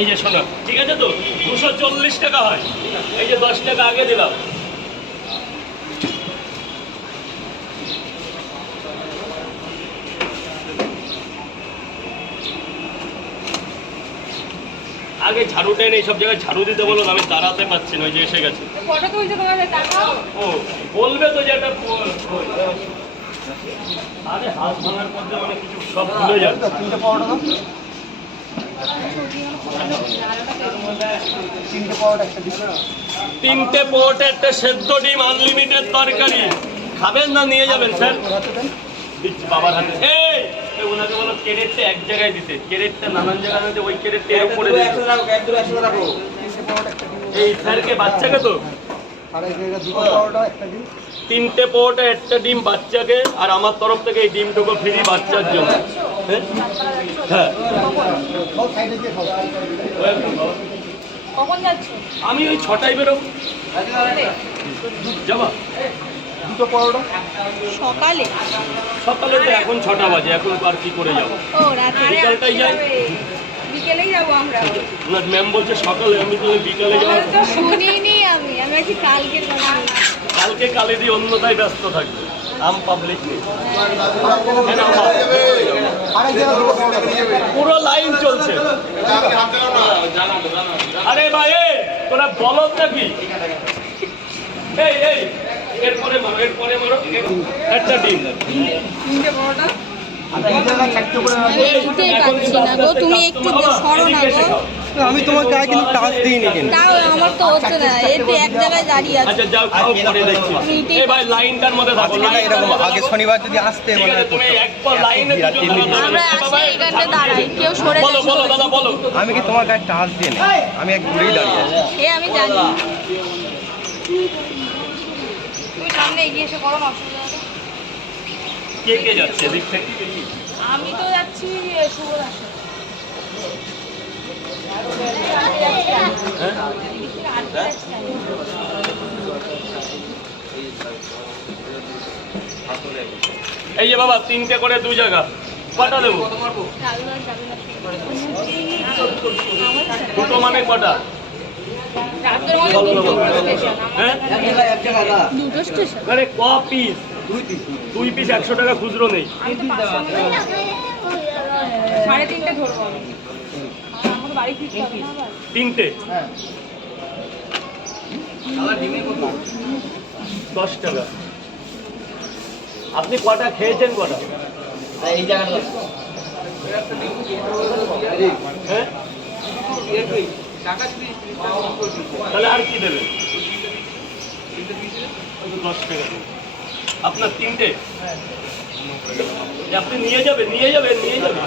এই যে শোনো, ঠিক আছে তো? 240 টাকা হয়। এই যে 10 টাকা আগে দিলাম। আগে ঝাড়ুটা এনে এইসব জায়গায় ঝাড়ু দিতে বলো, আমি দাঁড়াতে পারছি না, ওই যে এসে গেছে। ও বলবে তো যে একটা আরে হাত ভাঙার মধ্যে মানে কিছু সব ভুলে যাচ্ছে। তিনটে পরোটা, একটা সেদ্ধ ডিম, আনলিমিটেড তরকারি। খাবেন না নিয়ে যাবেন স্যার? দিচ্ছি বাবার হাতে। এই ওনাকে বলো ক্যারেটটা এক জায়গায় দিতে, ক্যারেটটা নানান জায়গায় দিতে, ওই ক্যারেটটা এর উপরে দিতে। এই স্যারকে বাচ্চাকে তো তিনটে পরোটা, একটা ডিম বাচ্চাকে, আর আমার তরফ থেকে এই ডিমটুকু ফ্রি বাচ্চার জন্য। হ্যাঁ, আমি ওই 6টায় বেরোবো। যাবা দুটো পরোটা সকালে? সকালে তো এখন 6টা বাজে, এখন আর কি করে যাবো? বিকালটাই যাই। বিকেলেই যাবো আমরা। না ম্যাম বলছে সকালে, আমি তো বিকালে যাবো। তো শুনিনি আমি আছি কালকে। কালকে কালে দিয়ে অন্যতায় ব্যস্ত থাকবে। আম পাবলিক পুরো লাইন চলছে। আরে ভাই তোরা বলত নাকি? এই এই এরপরে মারো, এরপরে মারো। একটা ডিম, তিনটে পরোটা। তুমি একটু সরো না গো। আমি তোমার গায়ে কিন্তু টাচ দিইনি কিন্তু। তাও আমার তো হচ্ছে না, এতে এক জায়গায় দাঁড়িয়ে আছে। আচ্ছা যাও খাও, পরে দেখছি। এই ভাই লাইনটার মধ্যে থাকো না, এরকম আগে শনিবার যদি আসতে ঠিক আছে? তুমি একবার লাইনে আমরা আসলে এখানে দাঁড়াই, কেউ সরে বলো বলো দাদা বলো। আমি কি তোমার গায়ে টাচ দিই না, আমি এক দূরেই দাঁড়িয়ে আছি। আমি জানি। তুমি সামনে এগিয়ে এসে করো না, অসুবিধা হবে। কে কে যাচ্ছে এদিক থেকে? আমি তো যাচ্ছি শুভ দাসে। এই যে বাবা 3টে করে 2 জায়গা, কটা দেবো? দুটো মানে কটা? হ্যাঁ দুটো স্টেশন। আরে ক পিস? 2 পিস 100 টাকা, খুচরো নেই। 3.5 ধরবো আমি। আমার বাড়ি ফিরতে হবে না আবার। 3টে 10 টাকা। আপনি কটা খেয়েছেন? কটা? এই জায়গাটা হ্যাঁ তাহলে আর কি দেবেন? 10 টাকা আপনার 3টে। আপনি নিয়ে যাবেন, নিয়ে যাবেন, নিয়ে যাবেন।